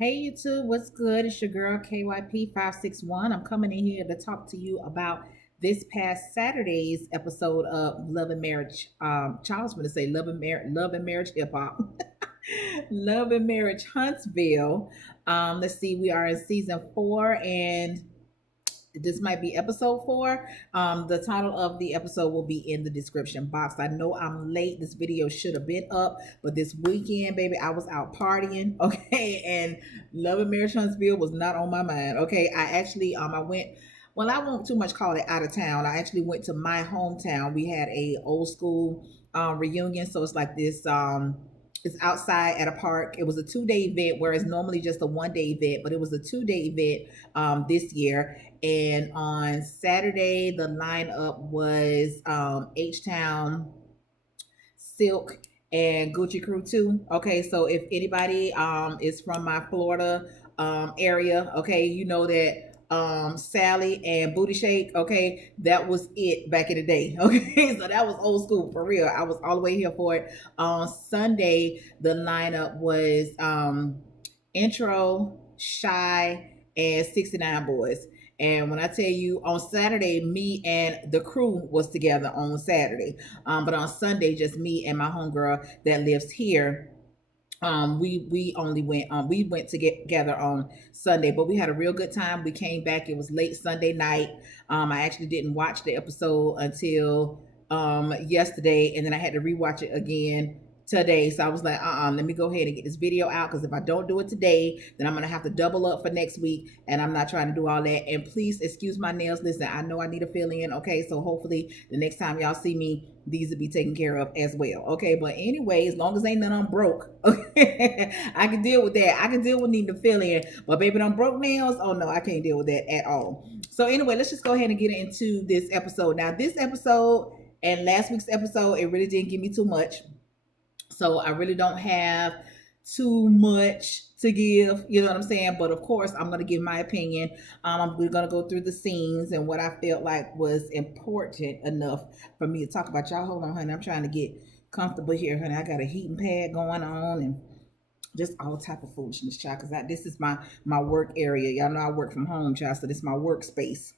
Hey YouTube, what's good? It's your girl KYP561. I'm coming in here to talk to you about this past Saturday's episode of Love and Marriage. Charles going to say Love and Marriage Hip Hop, Love and Marriage Huntsville. Let's see, we are in season 4, and this might be episode 4. The title of the episode will be in the description box. I know I'm late. This video should have been up, but this weekend, baby, I was out partying. Okay, and Love and Marriage Huntsville was not on my mind. Okay, I actually I went. Well, I won't too much call it out of town. I actually went to my hometown. We had a old school reunion, so it's like this. It's outside at a park. It was a 2-day event, whereas normally just a 1-day event, but it was a 2-day event this year. And on Saturday, the lineup was H Town, Silk, and Gucci Crew too. Okay, so if anybody is from my Florida area, okay, you know that Sally and Booty Shake, okay, that was it back in the day. Okay, so that was old school for real. I was all the way here for it. On Sunday, the lineup was Intro, Shy, and 69 Boys. And when I tell you on Saturday, me and the crew was together on Saturday. But on Sunday, just me and my homegirl that lives here. We only went we went to get together on Sunday, but we had a real good time. We came back. It was late Sunday night. I actually didn't watch the episode until yesterday, and then I had to rewatch it again today. So I was like, let me go ahead and get this video out, because if I don't do it today, then I'm gonna have to double up for next week, and I'm not trying to do all that. And please excuse my nails. Listen, I know I need a fill in. Okay, so hopefully the next time y'all see me, these will be taken care of as well. Okay, but anyway, as long as ain't none I'm broke, okay, I can deal with that. I can deal with needing to fill in, but baby, them broke nails, oh no, I can't deal with that at all. So anyway, let's just go ahead and get into this episode. Now, this episode and last week's episode, it really didn't give me too much. So I really don't have too much to give, you know what I'm saying? But of course, I'm going to give my opinion. We're going to go through the scenes and what I felt like was important enough for me to talk about. Y'all hold on, honey. I'm trying to get comfortable here, honey. I got a heating pad going on and just all type of foolishness, child. Because this is my work area. Y'all know I work from home, child. So this is my workspace.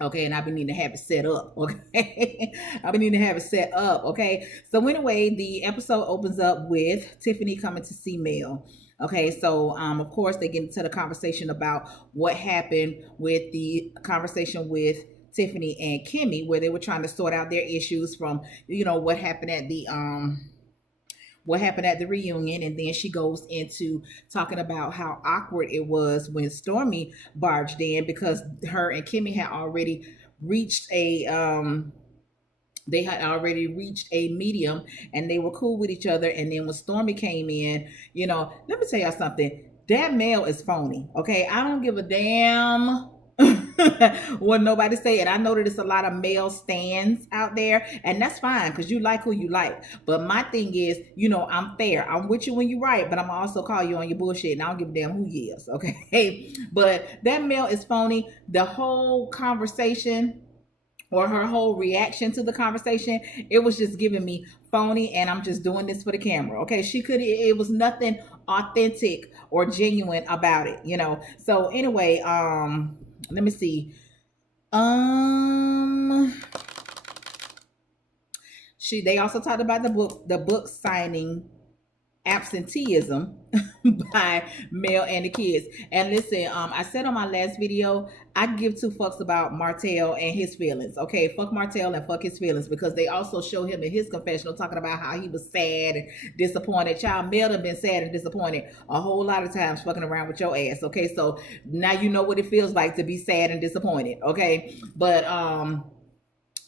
Okay, and I've been needing to have it set up. Okay, I've been needing to have it set up. Okay, so anyway, the episode opens up with Tiffany coming to see Mel. Okay, so of course they get into the conversation about what happened with the conversation with Tiffany and Kimmy, where they were trying to sort out their issues from what happened at the reunion. And then she goes into talking about how awkward it was when Stormy barged in, because her and Kimmy had already reached a medium, and they were cool with each other. And then when Stormy came in, let me tell y'all something. That male is phony. Okay, I don't give a damn what nobody say. And I know that it's a lot of male stands out there, and that's fine, because you like who you like. But my thing is, I'm fair. I'm with you when you're right, but I'm also call you on your bullshit, and I don't give a damn who he is. Okay, but that male is phony. The whole conversation, or her whole reaction to the conversation, it was just giving me phony, and I'm just doing this for the camera. Okay, it was nothing authentic or genuine about it. So anyway, let me see. Um, they also talked about the book signing absenteeism by Mel and the kids. And listen, I said on my last video, I give two fucks about Martell and his feelings. Okay, fuck Martell and fuck his feelings, because they also show him in his confessional talking about how he was sad and disappointed. Child, Mel have been sad and disappointed a whole lot of times fucking around with your ass. Okay, so now you know what it feels like to be sad and disappointed. Okay, but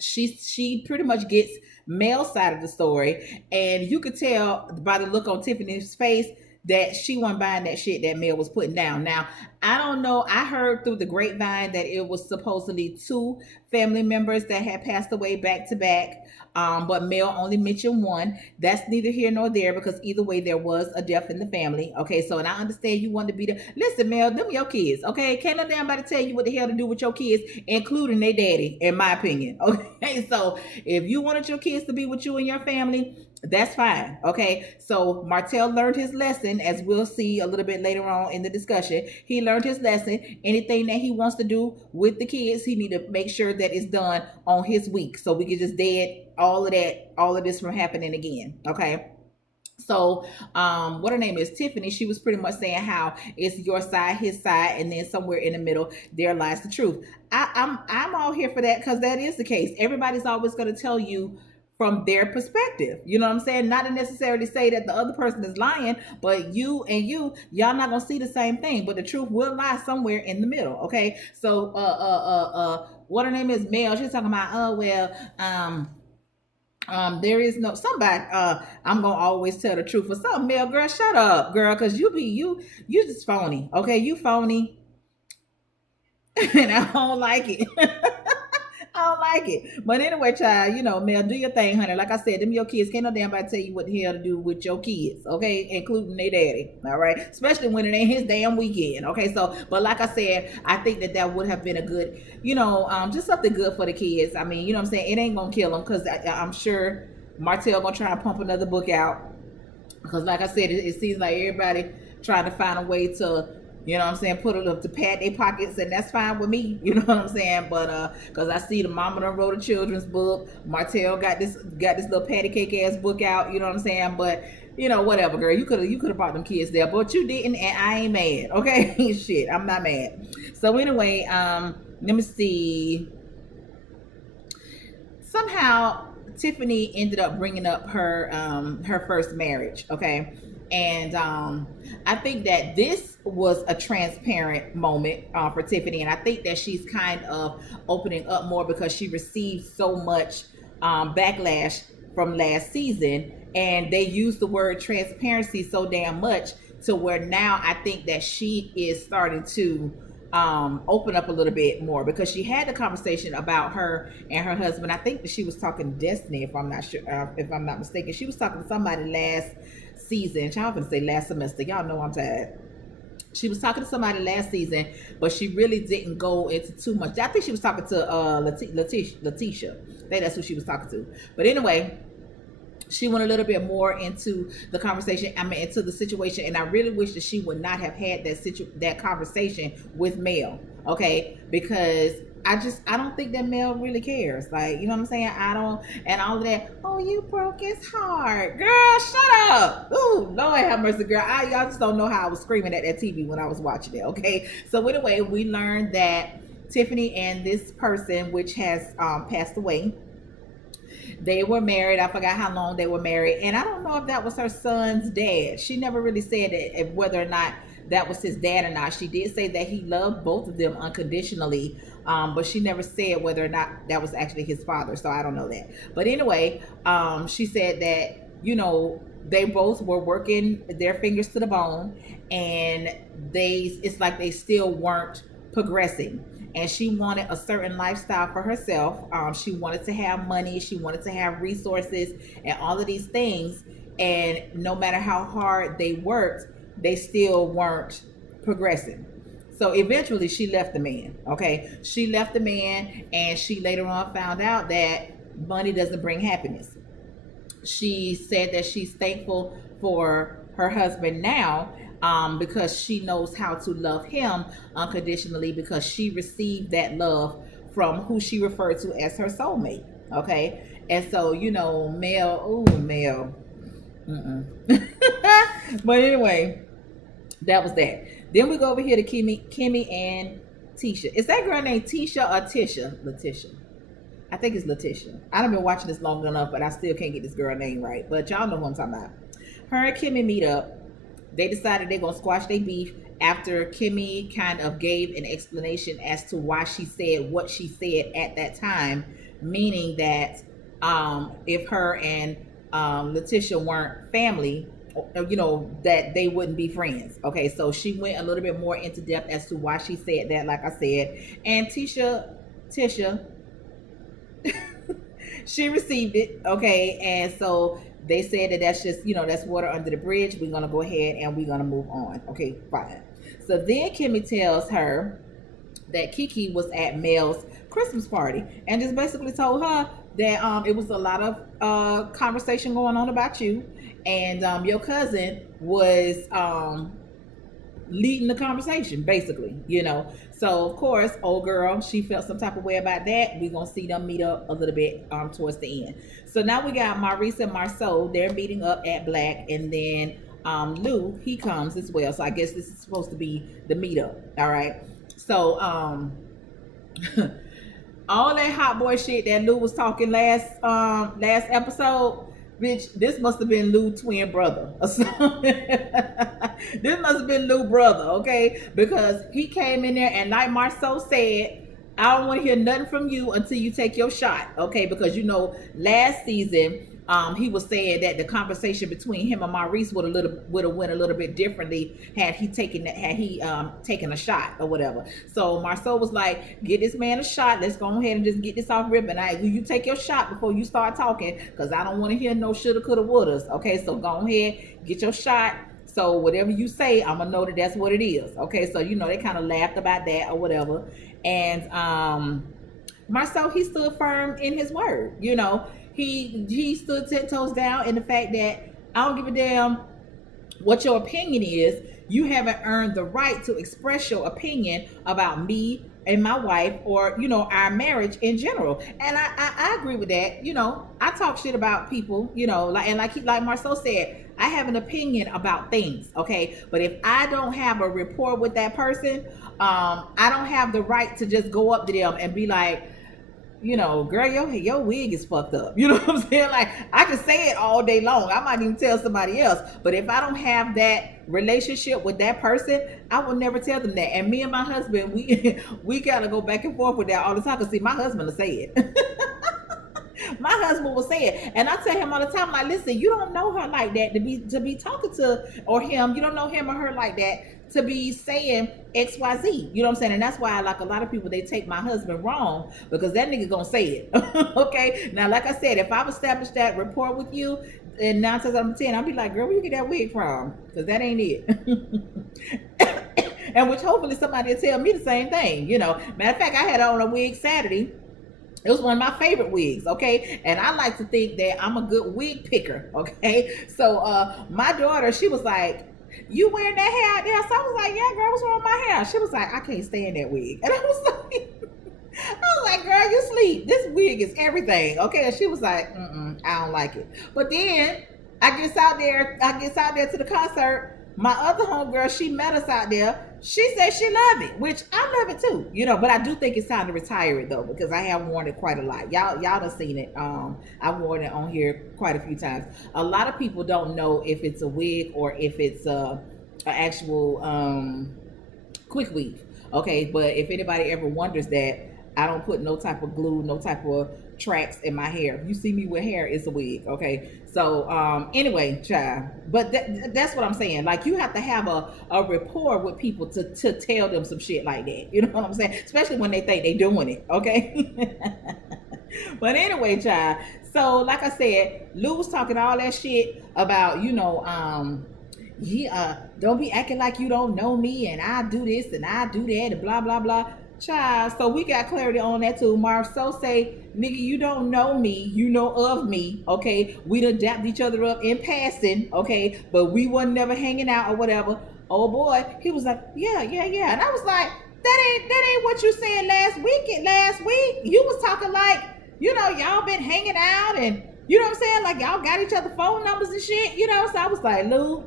she pretty much gets Mel's side of the story, and you could tell by the look on Tiffany's face that she wasn't buying that shit that Mel was putting down. Now, I don't know. I heard through the grapevine that it was supposedly 2 family members that had passed away back to back. But Mel only mentioned one. That's neither here nor there, because either way, there was a death in the family. Okay, so, and I understand you want to be there. Listen, Mel, them your kids. Okay, can't no damn body tell you what the hell to do with your kids, including their daddy, in my opinion. Okay, so if you wanted your kids to be with you and your family, That's fine. Okay. So Martell learned his lesson, as we'll see a little bit later on in the discussion. He learned his lesson. Anything that he wants to do with the kids, he need to make sure that it's done on his week. So we can just dead all of that, all of this from happening again. Okay. So what her name is, Tiffany, she was pretty much saying how it's your side, his side, and then somewhere in the middle there lies the truth. I'm all here for that, because that is the case. Everybody's always going to tell you from their perspective, you know what I'm saying? Not to necessarily say that the other person is lying, but y'all not gonna see the same thing, but the truth will lie somewhere in the middle. Okay. So what her name is, Mel, she's talking about, oh well, there is no somebody. I'm gonna always tell the truth for something. Male girl, shut up, girl, because you just phony. Okay, you phony, and I don't like it. I don't like it. But anyway, child, Mel, do your thing, honey. Like I said, them your kids. Can't no damn body tell you what the hell to do with your kids, okay? Including their daddy, all right? Especially when it ain't his damn weekend, okay? So, but like I said, I think that would have been a good, just something good for the kids. I mean, you know what I'm saying? It ain't gonna kill them, because I'm sure Martell gonna try and pump another book out, because like I said, it seems like everybody trying to find a way to, you know what I'm saying, put it up to pat their pockets, and that's fine with me, you know what I'm saying? But because I see the mama done wrote a children's book, Martell got this little patty cake ass book out, you know what I'm saying? But whatever, girl, you could have brought them kids there, but you didn't, and I ain't mad, okay? Shit, I'm not mad. So anyway, let me see. Somehow Tiffany ended up bringing up her first marriage, okay? And I think that this was a transparent moment for Tiffany, and I think that she's kind of opening up more, because she received so much backlash from last season, and they used the word transparency so damn much, to where now I think that she is starting to open up a little bit more, because she had the conversation about her and her husband. I think that she was talking to Destiny, if I'm not sure, if I'm not mistaken. She was talking to somebody last season. Y'all gonna say last semester. Y'all know I'm tired. She was talking to somebody last season, but she really didn't go into too much. I think she was talking to Letitia. I think that's who she was talking to. But anyway, she went a little bit more into the conversation, into the situation, and I really wish that she would not have had that conversation with Mel, okay? Because I don't think that Mel really cares. Like, you know what I'm saying? I don't, and all of that, oh, you broke his heart. Girl, shut up. Ooh, Lord have mercy, girl. Y'all just don't know how I was screaming at that TV when I was watching it, okay? So anyway, we learned that Tiffany and this person, which has passed away, they were married. I forgot how long they were married. And I don't know if that was her son's dad. She never really said whether or not that was his dad or not. She did say that he loved both of them unconditionally, but she never said whether or not that was actually his father. So I don't know that. But anyway, she said that, they both were working their fingers to the bone, and it's like they still weren't progressing, and she wanted a certain lifestyle for herself. She wanted to have money, she wanted to have resources, and all of these things. And no matter how hard they worked, they still weren't progressing. So eventually she left the man. Okay, she left the man, and she later on found out that money doesn't bring happiness. She said that she's thankful for her husband now, because she knows how to love him unconditionally, because she received that love from who she referred to as her soulmate. Okay, and so Mel, Mel. But anyway, that was that. Then we go over here to Kimmy and Tisha. Is that girl named Tisha or Tisha? Letitia. I think it's Letitia. I haven't been watching this long enough, but I still can't get this girl name right. But y'all know who I'm talking about. Her and Kimmy meet up. They decided they're going to squash their beef after Kimmy kind of gave an explanation as to why she said what she said at that time, meaning that if her and Letitia weren't family, that they wouldn't be friends. Okay, so she went a little bit more into depth as to why she said that, like I said. And Tisha, she received it. Okay, and so they said that that's just, that's water under the bridge. We're gonna go ahead and we're gonna move on. Okay, fine. So then Kimmy tells her that KeKe was at Mel's Christmas party, and just basically told her, that it was a lot of conversation going on about you, and your cousin was leading the conversation, basically, you know. So of course, old girl, she felt some type of way about that. We're gonna see them meet up a little bit towards the end. So now we got Maurice and Marceau. They're meeting up at Black, and then Lou, he comes as well. So I guess this is supposed to be the meetup. All right. So all that hot boy shit that Lou was talking last episode, bitch, this must have been Lou twin brother or something. This must have been Lou brother, okay? Because he came in there and like Marceau said, I don't want to hear nothing from you until you take your shot, okay? Because you know, last season, he was saying that the conversation between him and Maurice would have went a little bit differently had he taken a shot or whatever. So Marceau was like, "Get this man a shot. Let's go ahead and just get this off ripping. You take your shot before you start talking, because I don't want to hear no shoulda, coulda, wouldas. Okay, so go ahead, get your shot. So whatever you say, I'm gonna know that that's what it is. Okay, so you know they kind of laughed about that or whatever, and Marceau, he stood firm in his word. You know, he stood 10 toes down in the fact that I don't give a damn what your opinion is. You haven't earned the right to express your opinion about me and my wife, or you know, our marriage in general. And I agree with that. You know, I talk shit about people. You know, like Marceau said, I have an opinion about things. Okay, but if I don't have a rapport with that person, I don't have the right to just go up to them and be like, you know, girl, your wig is fucked up. You know what I'm saying? Like, I can say it all day long. I might even tell somebody else. But if I don't have that relationship with that person, I will never tell them that. And me and my husband, we gotta go back and forth with that all the time. Cause see, my husband will say it. My husband will say it, and I tell him all the time, like, listen, you don't know her like that to be talking to, or him, you don't know him or her like that to be saying XYZ. You know what I'm saying? And that's why, like, a lot of people, they take my husband wrong, because that nigga gonna say it. Okay, now like I said, if I've established that rapport with you, and 9 times out of 10 I'll be like, girl, where you get that wig from? Because that ain't it. And which hopefully somebody will tell me the same thing. You know, matter of fact, I had on a wig Saturday. It was one of my favorite wigs, okay? And I like to think that I'm a good wig picker, okay? So my daughter, she was like, you wearing that hair out there? So I was like, yeah, girl, what's wrong with my hair? She was like, I can't stand that wig. And I was like, girl, you sleep. This wig is everything, okay? And she was like, I don't like it. But then I gets out there to the concert. My other homegirl, she met us out there. She said she loved it, which I love it too, you know. But I do think it's time to retire it though, because I have worn it quite a lot. Y'all done seen it. I've worn it on here quite a few times. A lot of people don't know if it's a wig or if it's a actual quick weave. Okay, but if anybody ever wonders that, I don't put no type of glue, no type of tracks in my hair. If you see me with hair, it's a wig. Okay, so anyway, child, but that's what I'm saying. Like, you have to have a rapport with people to tell them some shit like that. You know what I'm saying? Especially when they think they doing it. Okay. But anyway, child, so like I said, Lou was talking all that shit about, you know, don't be acting like you don't know me, and I do this and I do that and blah blah blah. Child, so we got clarity on that too. Marceau say, nigga, you don't know me, you know of me, okay? We done dapped each other up in passing, okay? But we wasn't never hanging out or whatever. Oh boy, he was like, yeah. And I was like, that ain't what you said last week. You was talking like, you know, y'all been hanging out, and you know what I'm saying? Like, y'all got each other phone numbers and shit, you know? So I was like, Lou,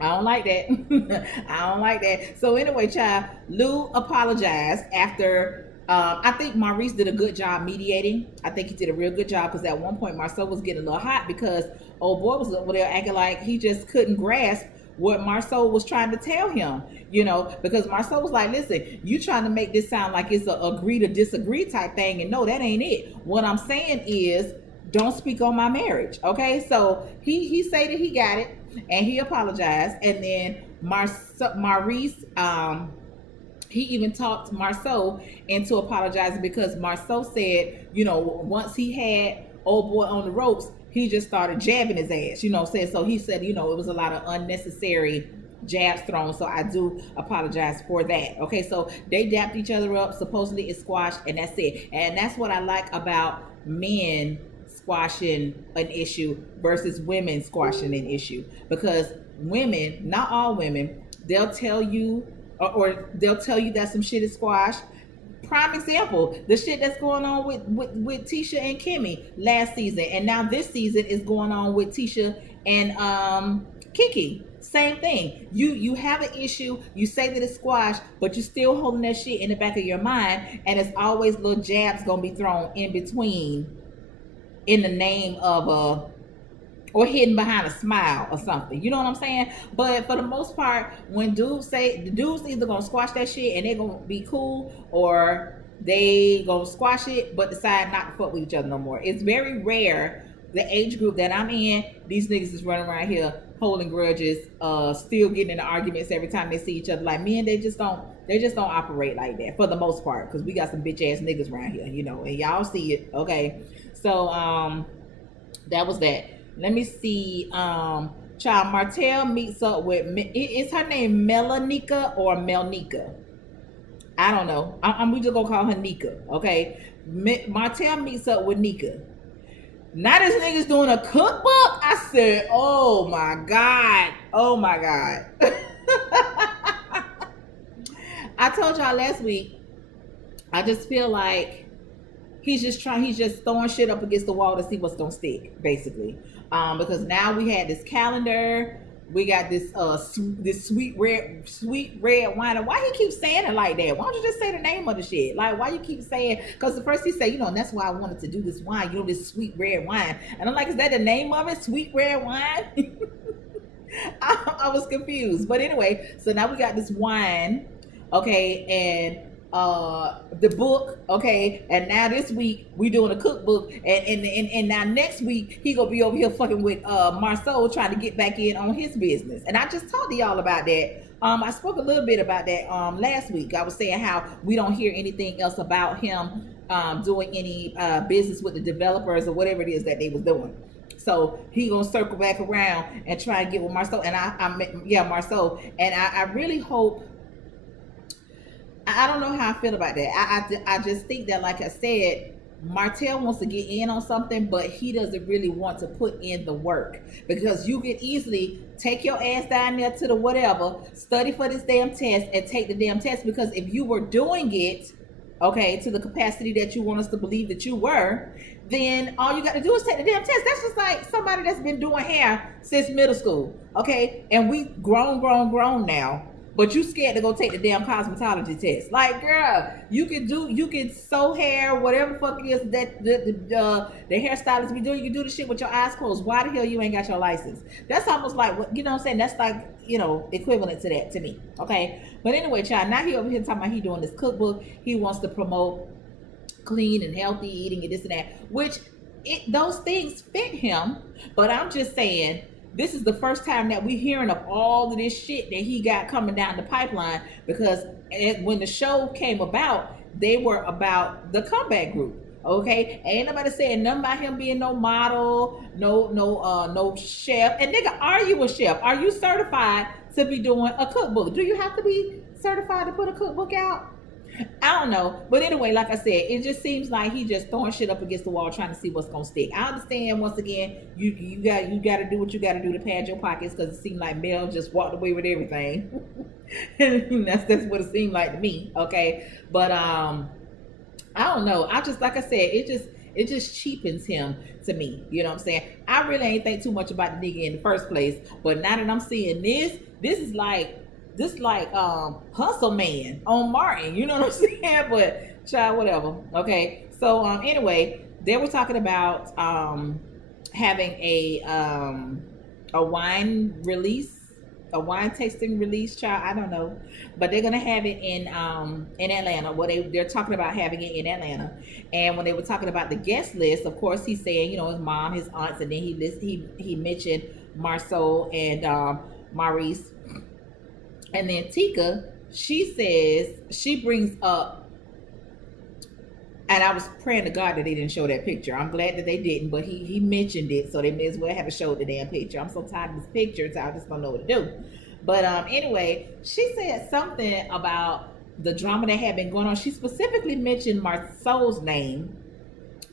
I don't like that. I don't like that. So anyway, child, Lou apologized after. I think Maurice did a good job mediating. I think he did a real good job, because at one point Marceau was getting a little hot because old boy was over there acting like he just couldn't grasp what Marceau was trying to tell him. You know, because Marceau was like, listen, you trying to make this sound like it's a agree to disagree type thing, and no, that ain't it. What I'm saying is, don't speak on my marriage. Okay, so he said that he got it, and he apologized. And then Maurice, he even talked Marceau into apologizing, because Marceau said, you know, once he had old boy on the ropes, he just started jabbing his ass, you know what I'm saying? So he said, you know, it was a lot of unnecessary jabs thrown, so I do apologize for that. Okay, so they dapped each other up, supposedly it's squashed, and that's it. And that's what I like about men squashing an issue versus women squashing an issue, because women, not all women, they'll tell you, or they'll tell you that some shit is squashed. Prime example, the shit that's going on with Tisha and Kimmy last season, and now this season is going on with Tisha and KeKe. Same thing. You have an issue, you say that it's squashed, but you're still holding that shit in the back of your mind, and it's always little jabs gonna be thrown in between, in the name of a, or hidden behind a smile or something. You know what I'm saying? But for the most part, when dudes say, the dudes either gonna squash that shit and they're gonna be cool, or they gonna squash it but decide not to fuck with each other no more. It's very rare. The age group that I'm in, these niggas is running around here holding grudges, still getting into arguments every time they see each other. Like, men, they just don't operate like that for the most part, because we got some bitch ass niggas around here, you know, and y'all see it. Okay, so that was that. Let me see. Child Martell meets up with, is her name Melanika or Melnika? I don't know. We just gonna call her Nika. Okay. Martell meets up with Nika. Now this nigga's doing a cookbook. I said, oh my God. Oh my God. I told y'all last week, I just feel like he's just throwing shit up against the wall to see what's gonna stick, basically. Because now we had this calendar, we got this this sweet red wine. And why he keeps saying it like that? Why don't you just say the name of the shit? Like, why you keep saying? Because the first he said, you know, and that's why I wanted to do this wine. You know, this sweet red wine. And I'm like, is that the name of it? Sweet red wine? I was confused. But anyway, so now we got this wine, okay, and the book, okay, and now this week we doing a cookbook, and now next week he gonna be over here fucking with Marceau, trying to get back in on his business. And I just talked to y'all about that. I spoke a little bit about that last week. I was saying how we don't hear anything else about him doing any business with the developers or whatever it is that they was doing. So he gonna circle back around and try and get with Marceau. And Marceau. And I really hope. I don't know how I feel about that. I just think that, like I said, Martell wants to get in on something, but he doesn't really want to put in the work, because you can easily take your ass down there to the whatever, study for this damn test, and take the damn test. Because if you were doing it, okay, to the capacity that you want us to believe that you were, then all you got to do is take the damn test. That's just like somebody that's been doing hair since middle school, okay? And we grown now. But you scared to go take the damn cosmetology test. Like, girl, you can sew hair, whatever the fuck it is that the hairstylists be doing. You can do the shit with your eyes closed. Why the hell you ain't got your license? That's almost like, you know what I'm saying? That's like, you know, equivalent to that to me. Okay. But anyway, child, now he over here talking about he doing this cookbook. He wants to promote clean and healthy eating and this and that, which those things fit him. But I'm just saying, this is the first time that we're hearing of all of this shit that he got coming down the pipeline, because when the show came about, they were about the comeback group. Okay, ain't nobody saying nothing about him being no model, no chef. And nigga, are you a chef? Are you certified to be doing a cookbook? Do you have to be certified to put a cookbook out? I don't know. But anyway, like I said, it just seems like he just throwing shit up against the wall trying to see what's gonna stick. I understand, once again, you got to do what you got to do to pad your pockets, because it seemed like Mel just walked away with everything. And that's what it seemed like to me. Okay, but I don't know. I just, like I said, it just cheapens him to me. You know what I'm saying? I really ain't think too much about the nigga in the first place, but now that I'm seeing this is like Hustle Man on Martin, you know what I'm saying? But child, whatever. Okay, so anyway, they were talking about having a wine release, a wine tasting release, child. I don't know, but they're gonna have it in Atlanta. They're talking about having it in Atlanta. And when they were talking about the guest list, of course, he's saying, you know, his mom, his aunts, and then he mentioned Marceau and Maurice. And then Tika, she says, she brings up, and I was praying to God that they didn't show that picture. I'm glad that they didn't, but he mentioned it, so they may as well have showed the damn picture. I'm so tired of this picture, so I just don't know what to do. But anyway, she said something about the drama that had been going on. She specifically mentioned Marceau's name,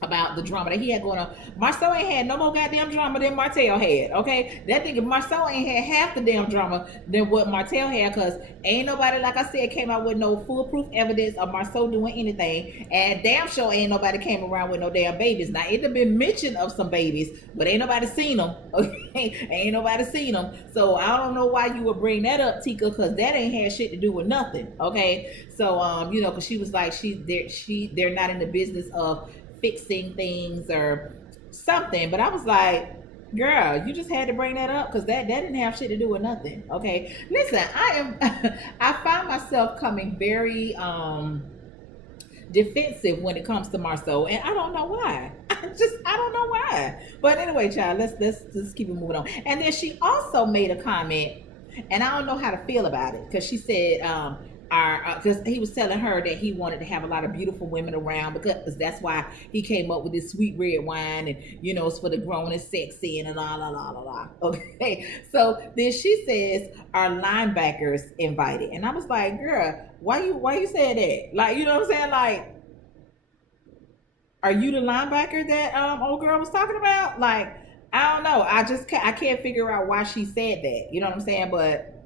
about the drama that he had going on. Marcel ain't had no more goddamn drama than Martell had. Okay, that nigga Marcel ain't had half the damn drama than what Martell had, cause ain't nobody, like I said, came out with no foolproof evidence of Marcel doing anything, and damn sure ain't nobody came around with no damn babies. Now it have been mention of some babies, but ain't nobody seen them. Okay, ain't nobody seen them. So I don't know why you would bring that up, Tika, cause that ain't had shit to do with nothing. Okay, so you know, cause she was like they're not in the business of fixing things or something. But I was like, girl, you just had to bring that up because that didn't have shit to do with nothing. Okay. Listen, I am I find myself coming very defensive when it comes to Marceau, and I don't know why. I don't know why. But anyway, child, let's keep it moving on. And then she also made a comment, and I don't know how to feel about it because she said, our because he was telling her that he wanted to have a lot of beautiful women around because that's why he came up with this sweet red wine, and you know it's for the grown and sexy and la la la la la. Okay, so then she says our linebackers invited, and I was like, girl, why you saying that? Like, you know what I'm saying? Like, are you the linebacker that old girl was talking about? Like, I don't know. I can't figure out why she said that. You know what I'm saying? But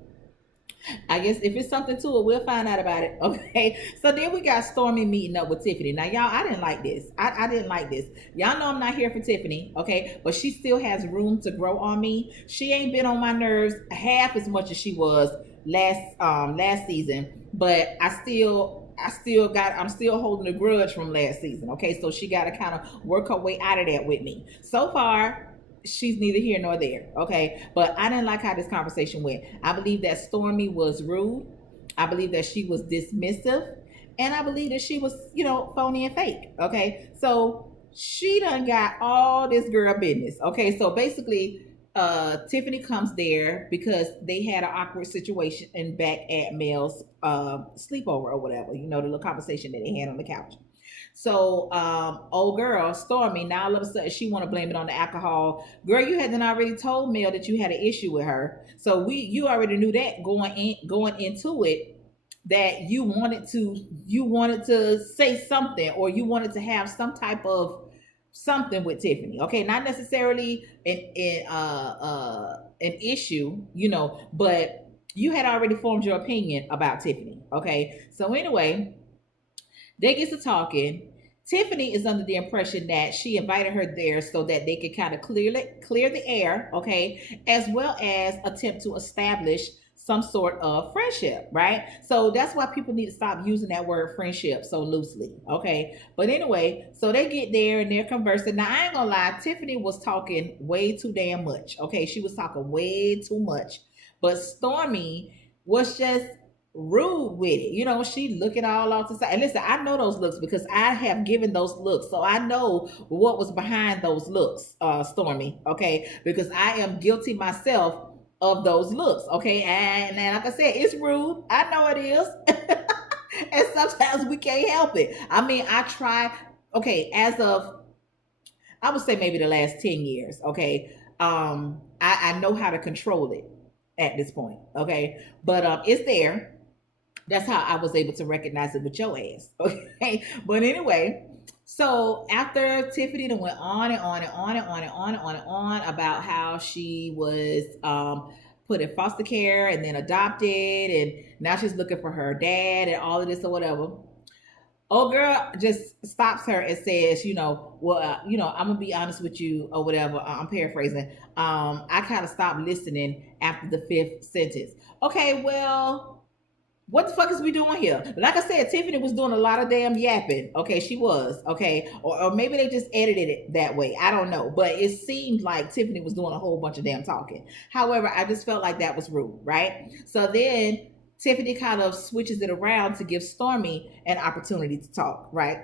I guess if it's something to it, we'll find out about it. Okay. So then we got Stormy meeting up with Tiffany. Now, y'all, I didn't like this. I didn't like this. Y'all know I'm not here for Tiffany. Okay. But she still has room to grow on me. She ain't been on my nerves half as much as she was last season. But I'm still holding a grudge from last season. Okay. So she got to kind of work her way out of that with me. So far, she's neither here nor there. Okay. But I didn't like how this conversation went. I believe that Stormy was rude. I believe that she was dismissive. And I believe that she was, phony and fake. Okay. So she done got all this girl business. Okay. So basically, Tiffany comes there because they had an awkward situation and back at Mel's sleepover or whatever, the little conversation that they had on the couch. So, old girl, Stormy, now all of a sudden she want to blame it on the alcohol. Girl, you hadn't already told Mel that you had an issue with her. So you already knew that going into it, that you wanted to say something, or you wanted to have some type of something with Tiffany. Okay, not necessarily an issue, but you had already formed your opinion about Tiffany. Okay, so anyway, they get to talking. Tiffany is under the impression that she invited her there so that they could kind of clear the air, okay, as well as attempt to establish some sort of friendship, right? So that's why people need to stop using that word friendship so loosely, okay? But anyway, so they get there and they're conversing. Now, I ain't gonna lie, Tiffany was talking way too damn much, okay? She was talking way too much. But Stormy was just rude with it. She looking all off the side. And listen, I know those looks because I have given those looks. So I know what was behind those looks, Stormy. Okay. Because I am guilty myself of those looks. Okay. And like I said, it's rude. I know it is. And sometimes we can't help it. I mean, I try, okay, as of I would say maybe the last 10 years, okay. I know how to control it at this point. Okay. But it's there. That's how I was able to recognize it with your ass. Okay. But anyway, so after Tiffany then went on and on and on and on and on and on and on about how she was put in foster care and then adopted, and now she's looking for her dad and all of this or whatever. Old girl just stops her and says, well, I'm gonna be honest with you or whatever. I'm paraphrasing. I kind of stopped listening after the fifth sentence. Okay, well, what the fuck is we doing here? Like I said, Tiffany was doing a lot of damn yapping. Okay, she was. Okay, or maybe they just edited it that way. I don't know, but it seemed like Tiffany was doing a whole bunch of damn talking. However, I just felt like that was rude, right? So then Tiffany kind of switches it around to give Stormy an opportunity to talk, right?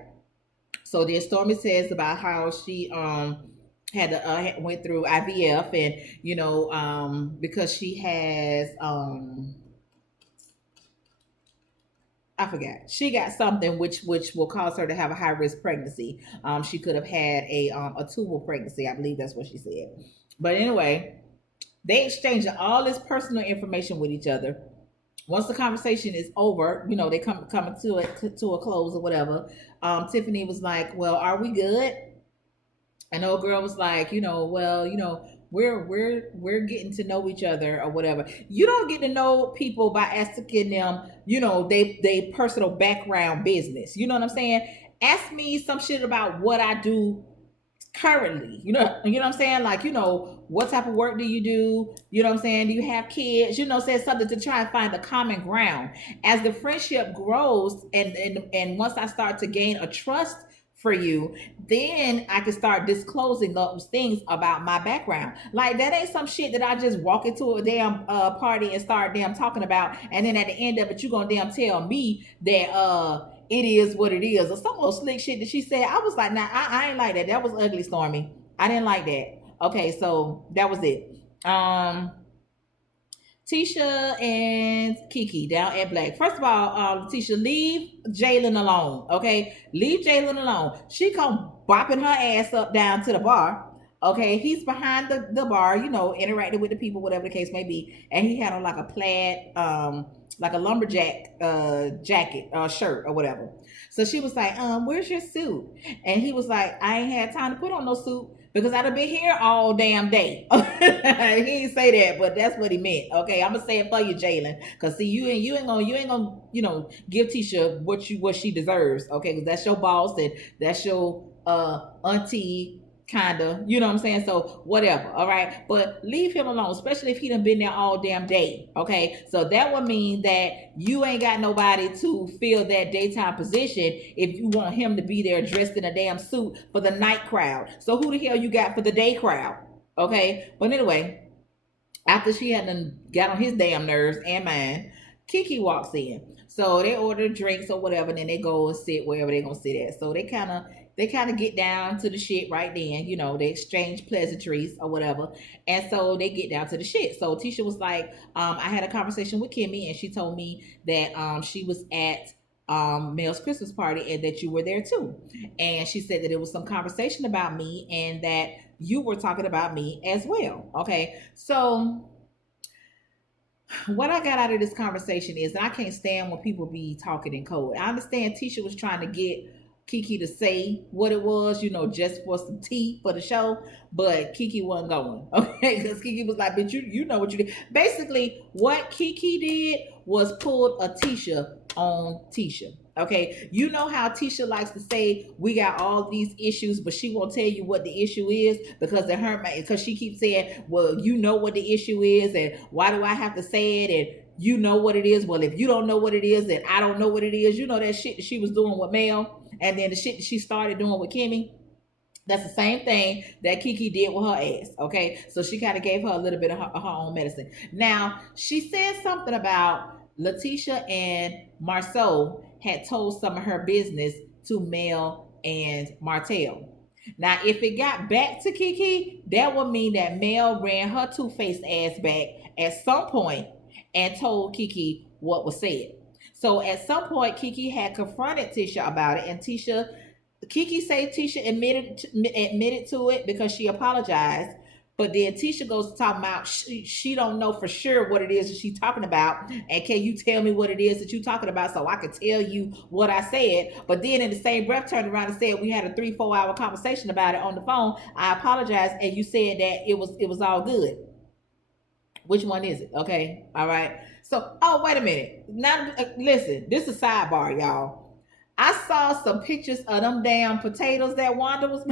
So then Stormy says about how she went through IVF, and because she has I forgot. She got something which will cause her to have a high risk pregnancy. She could have had a tubal pregnancy. I believe that's what she said. But anyway, they exchanging all this personal information with each other. Once the conversation is over, they coming to a close or whatever. Tiffany was like, "Well, are we good?" And old girl was like, well, we're getting to know each other or whatever. You don't get to know people by asking them, they personal background business. You know what I'm saying? Ask me some shit about what I do currently. You know what I'm saying? Like, what type of work do you do? You know what I'm saying? Do you have kids? Say something to try and find a common ground. As the friendship grows, and once I start to gain a trust for you, then I can start disclosing those things about my background. Like, that ain't some shit that I just walk into a damn party and start damn talking about, and then at the end of it, you gonna damn tell me that it is what it is, or some little slick shit that she said. I was like, nah, I ain't like that. That was ugly, Stormy. I didn't like that. Okay, so that was it. Tisha and KeKe down at Black. First of all, Tisha, leave Jalen alone. Okay, leave Jalen alone. She come bopping her ass up down to the bar. Okay, he's behind the bar, interacting with the people, whatever the case may be, and he had on like a plaid, like a lumberjack jacket shirt or whatever. So she was like, where's your suit? And he was like, I ain't had time to put on no suit because I'd have been here all damn day. He didn't say that, but that's what he meant. Okay, I'm gonna say it for you, Jalen, because see, you ain't gonna give Tisha what she deserves. Okay, because that's your boss and that's your auntie. Kinda, you know what I'm saying? So whatever, all right. But leave him alone, especially if he done been there all damn day. Okay. So that would mean that you ain't got nobody to fill that daytime position if you want him to be there dressed in a damn suit for the night crowd. So who the hell you got for the day crowd? Okay. But anyway, after she had done got on his damn nerves and mine, KeKe walks in. So they order drinks or whatever, and then they go and sit wherever they're gonna sit at. So they kind of get down to the shit right then. They exchange pleasantries or whatever, and so they get down to the shit. So Tisha was like, I had a conversation with Kimmy, and she told me that she was at Mel's Christmas party and that you were there too. And she said that it was some conversation about me and that you were talking about me as well. Okay, so what I got out of this conversation is that I can't stand when people be talking in code. I understand Tisha was trying to get KeKe to say what it was, just for some tea for the show, but KeKe wasn't going, okay? Because KeKe was like, "Bitch, you know what you did." Basically, what KeKe did was pulled a Tisha on Tisha. Okay, you know how Tisha likes to say we got all these issues, but she won't tell you what the issue is because she keeps saying, well, you know what the issue is, and why do I have to say it? And you know what it is. Well, if you don't know what it is, then I don't know what it is. You know that shit that she was doing with Mel, and then the shit that she started doing with Kimmy. That's the same thing that KeKe did with her ass. Okay, so she kind of gave her a little bit of her own medicine. Now she said something about Letitia and Marceau had told some of her business to Mel and Martell. Now, if it got back to KeKe, that would mean that Mel ran her two-faced ass back at some point and told KeKe what was said. So at some point, KeKe had confronted Tisha about it, and KeKe say Tisha admitted to it because she apologized. But then Tisha goes to talk about she don't know for sure what it is that she's talking about. And can you tell me what it is that you're talking about so I can tell you what I said? But then in the same breath turned around and said we had a 3-4 hour conversation about it on the phone. I apologize, and you said that it was all good. Which one is it? Okay. All right. So, oh, wait a minute. Now, listen, this is a sidebar, y'all. I saw some pictures of them damn potatoes that Wanda was.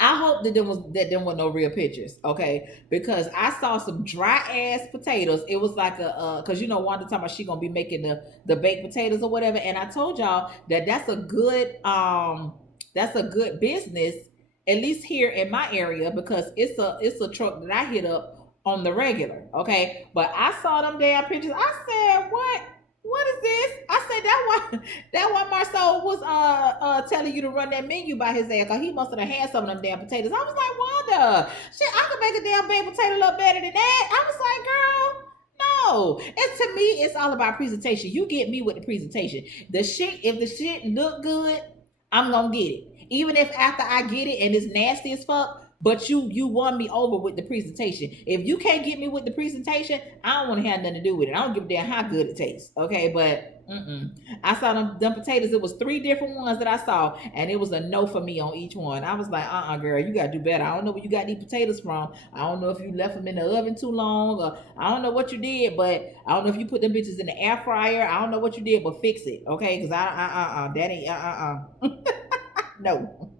I hope that there were no real pictures, okay? Because I saw some dry ass potatoes. It was like because Wanda talking about she gonna be making the baked potatoes or whatever. And I told y'all that that's a good business, at least here in my area, because it's a truck that I hit up on the regular, okay? But I saw them damn pictures. I said, what is this? I said that one Marceau was telling you to run that menu by his ass, cause he must have had some of them damn potatoes. I was like, Wanda, shit, I could make a damn baked potato look better than that. I was like, girl, no. And to me, it's all about presentation. You get me with the presentation. If the shit look good, I'm gonna get it. Even if after I get it and it's nasty as fuck, but you won me over with the presentation. If you can't get me with the presentation, I don't want to have nothing to do with it. I don't give a damn how good it tastes. Okay, but I saw them potatoes. It was three different ones that I saw, and it was a no for me on each one. I was like, girl, you gotta do better. I don't know where you got these potatoes from. I don't know if you left them in the oven too long, or I don't know what you did, but I don't know if you put them bitches in the air fryer. I don't know what you did, but fix it, okay? Because that ain't no.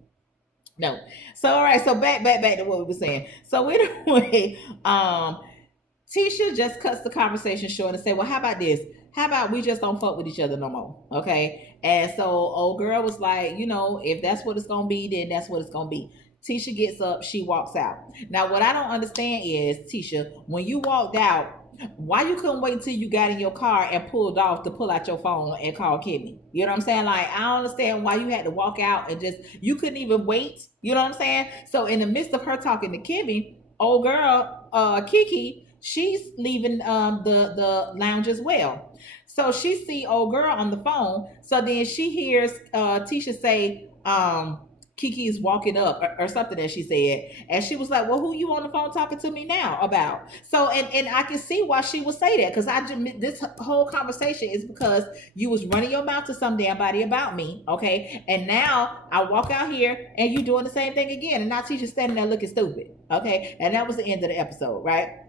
No. So all right, so back to what we were saying. So anyway, Tisha just cuts the conversation short and say, well, how about this? How about we just don't fuck with each other no more? Okay. And so old girl was like, if that's what it's gonna be, then that's what it's gonna be. Tisha gets up, she walks out. Now, what I don't understand is, Tisha, when you walked out, why you couldn't wait until you got in your car and pulled off to pull out your phone and call KeKe? You know what I'm saying? Like, I don't understand why you had to walk out and you couldn't even wait. You know what I'm saying? So in the midst of her talking to KeKe, old girl, KeKe, she's leaving the lounge as well. So she see old girl on the phone. So then she hears Tisha say, KeKe is walking up, or something that she said, and she was like, well, who you on the phone talking to me now about? So and I can see why she would say that, because this whole conversation is because you was running your mouth to some damn body about me, okay? And now I walk out here and you doing the same thing again, and now Tisha standing there looking stupid, okay? And that was the end of the episode, right?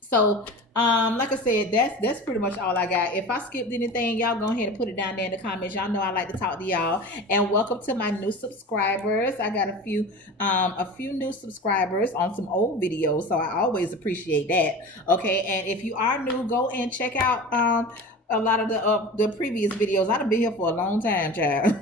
So, like I said, that's pretty much all I got. If I skipped anything, y'all go ahead and put it down there in the comments. Y'all know I like to talk to y'all. And welcome to my new subscribers. I got a few new subscribers on some old videos, so I always appreciate that. Okay, and if you are new, go and check out a lot of the previous videos. I done been here for a long time, child.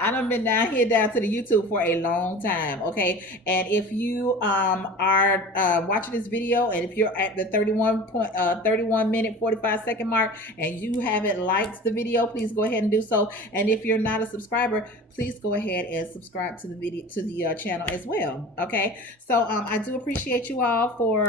I done been down to the YouTube for a long time. Okay, and if you are watching this video, and if you're at the 31 minute 45-second mark and you haven't liked the video, please go ahead and do so. And if you're not a subscriber, please go ahead and subscribe to the video, to the channel as well. Okay, so I do appreciate you all for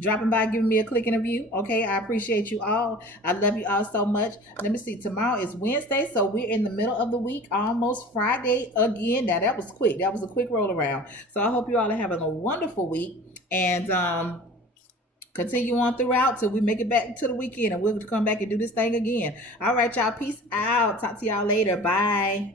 dropping by, giving me a click and a view. Okay, I appreciate you all. I love you all so much. Let me see, tomorrow is Wednesday, so we're in the middle of the week, almost Friday again. Now that was quick. That was a quick roll around. So I hope you all are having a wonderful week, and continue on throughout till we make it back to the weekend, and we'll come back and do this thing again. All right, y'all, peace out. Talk to y'all later. Bye.